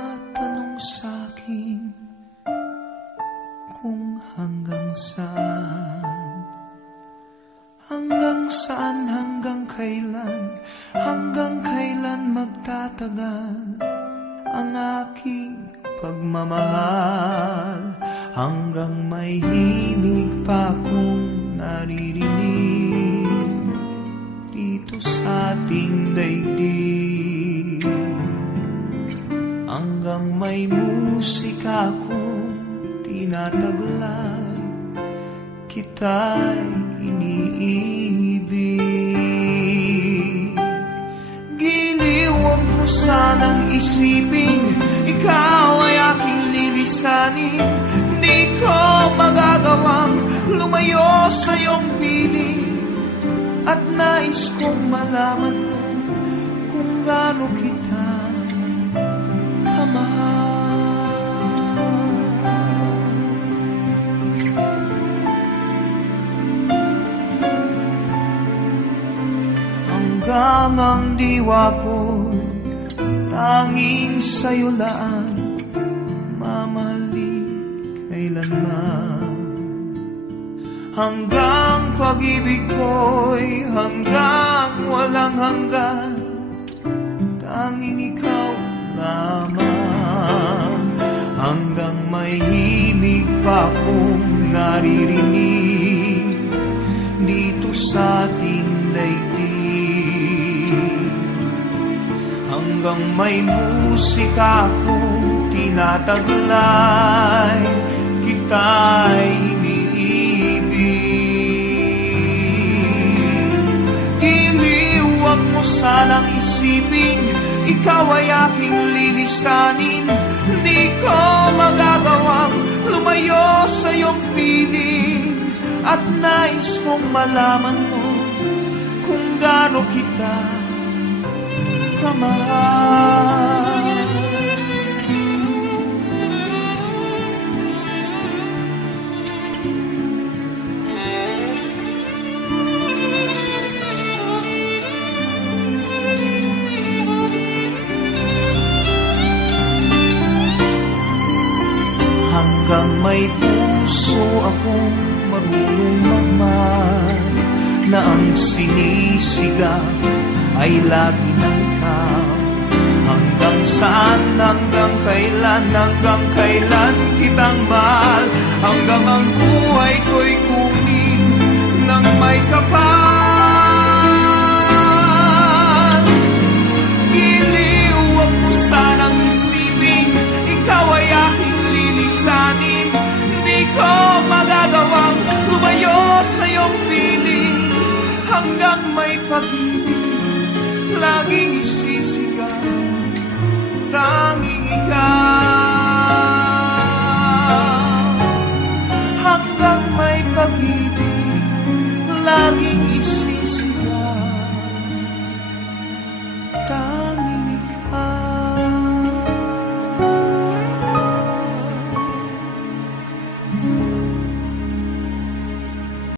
nagtatanong sa'kin kung hanggang saan, hanggang kailan magtatagal ang aking pagmamahal, hanggang may himig pa akong naririnig dito sa ating daigdig, hanggang may musika akong tinataglay, kita'y iniibig. Giliw, huwag mo sanang isipin ikaw ay aking lilisanin. Di ko magagawang lumayo sa iyong piling, at nais kong malaman mo kung gaano kita kamahal. Hanggang ang diwa ko tanging sa'yo laan, mamahalin kailanman. Hanggang pag-ibig ko'y hanggang walang hanggan, tanging ikaw lamang. Hanggang may himig pa akong naririnig dito sa ating daigdig, hanggang may musika akong tinataglay, kita'y iniibig. Giliw, huwag mo sanang isipin ikaw ay aking lilisanin. Di ko magagawang lumayo sa iyong piling, at nais kong malaman mo kung gaano kita kamahal. Hanggang may puso akong marunong magmahal, na ang sinisigaw ay lagi ng ikaw. Hanggang saan, hanggang kailan kitang mahal, hanggang ang buhay ko'y kunin ng may kapal. Giliw, huwag mo sanang isipin ikaw ay aking lilisanin. Di ko magagawang lumayo sa iyong piling, hanggang may pag-ibig laging isisigaw.